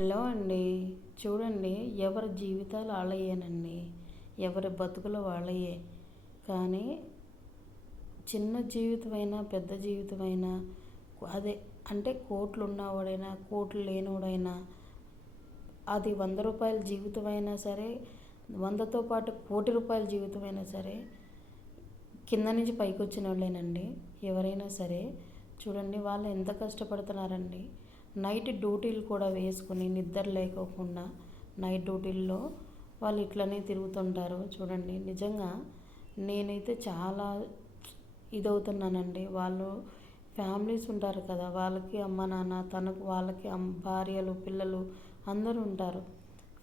Hello అండి. చూడండి, ఎవరి జీవితాలు వాళ్ళయ్యేనండి, ఎవరి బతుకులు వాళ్ళయ్యే. కానీ చిన్న జీవితమైనా పెద్ద జీవితమైనా అదే అంటే కోట్లు ఉన్నవాడైనా కోట్లు లేనివాడైనా అది 100 రూపాయల జీవితమైనా సరే, 100తో పాటు కోటి రూపాయల జీవితమైనా సరే కింద నుంచి పైకి వచ్చిన వాళ్ళేనండి ఎవరైనా సరే. చూడండి, వాళ్ళు ఎంత కష్టపడుతున్నారండి. నైట్ డ్యూటీలు కూడా వేసుకుని నిద్ర లేకోకుండా నైట్ డ్యూటీల్లో వాళ్ళు ఇట్లనే తిరుగుతుంటారు. చూడండి, నిజంగా నేనైతే చాలా ఇదవుతున్నానండి. వాళ్ళు ఫ్యామిలీస్ ఉంటారు కదా, వాళ్ళకి అమ్మ నాన్న, తనకు వాళ్ళకి భార్యలు పిల్లలు అందరూ ఉంటారు.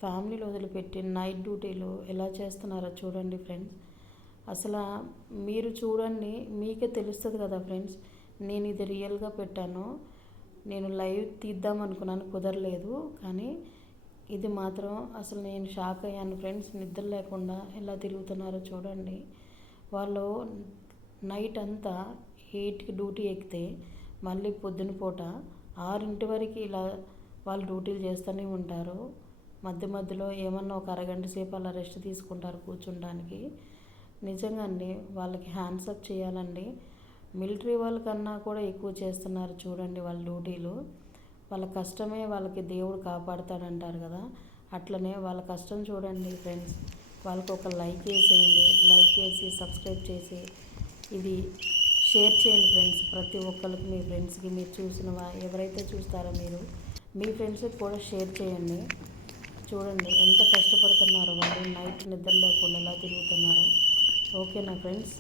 ఫ్యామిలీలు వదిలిపెట్టి నైట్ డ్యూటీలు ఎలా చేస్తున్నారో చూడండి ఫ్రెండ్స్. అసలు మీరు చూడండి, మీకే తెలుస్తుంది కదా ఫ్రెండ్స్. నేను ఇది రియల్గా పెట్టాను. నేను లైవ్ తీద్దాం అనుకున్నాను, కుదరలేదు. కానీ ఇది మాత్రం అసలు నేను షాక్ అయ్యాను ఫ్రెండ్స్. నిద్ర లేకుండా ఎలా తిరుగుతున్నారో చూడండి. వాళ్ళు నైట్ అంతా 8కి డ్యూటీ ఎక్కితే మళ్ళీ పొద్దున పూట 6 వరకు ఇలా వాళ్ళు డ్యూటీలు చేస్తూనే ఉంటారు. మధ్య మధ్యలో ఏమన్నా ఒక అరగంట సేపు అలా రెస్ట్ తీసుకుంటారు కూర్చుంటానికి. నిజంగా అండి, వాళ్ళకి హ్యాండ్స్ అప్ చేయాలండి. మిలిటరీ వాళ్ళకన్నా కూడా ఎక్కువ చేస్తున్నారు చూడండి వాళ్ళ డ్యూటీలు. వాళ్ళ కష్టమే వాళ్ళకి దేవుడు కాపాడుతాడంటారు కదా, అట్లనే వాళ్ళ కష్టం చూడండి ఫ్రెండ్స్. వాళ్ళకి ఒక లైక్ వేసేయండి, లైక్ వేసి సబ్స్క్రైబ్ చేసి ఇది షేర్ చేయండి ఫ్రెండ్స్. ప్రతి ఒక్కరికి, మీ ఫ్రెండ్స్కి, మీరు చూసిన ఎవరైతే చూస్తారో మీరు మీ ఫ్రెండ్స్కి కూడా షేర్ చేయండి. చూడండి ఎంత కష్టపడుతున్నారో వాళ్ళు, నైట్ నిద్ర లేకుండా ఎలా తిరుగుతున్నారో. ఓకేనా ఫ్రెండ్స్.